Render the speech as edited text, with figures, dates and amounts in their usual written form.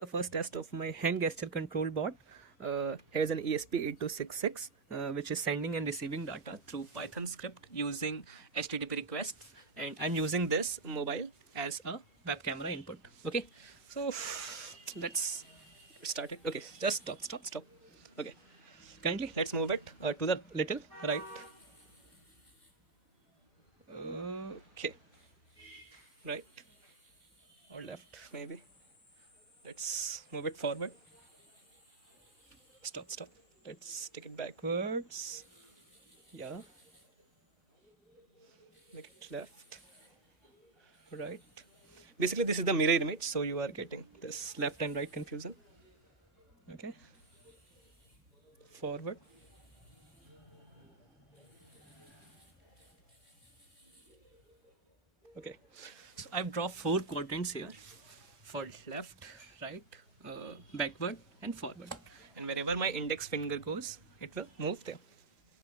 The first test of my hand gesture control board. Here's an ESP8266 which is sending and receiving data through Python script using HTTP request, and I'm using this mobile as a web camera input. Okay, so let's start it. Okay, just stop. Okay, kindly let's move it to the little right. Okay, right or left maybe. Let's move it forward. Stop. Let's take it backwards. Yeah. Make it left. Right. Basically, this is the mirror image, so you are getting this left and right confusion. Okay. Forward. Okay. So I've drawn 4 quadrants here for left, right, backward, and forward. And wherever my index finger goes, it will move there.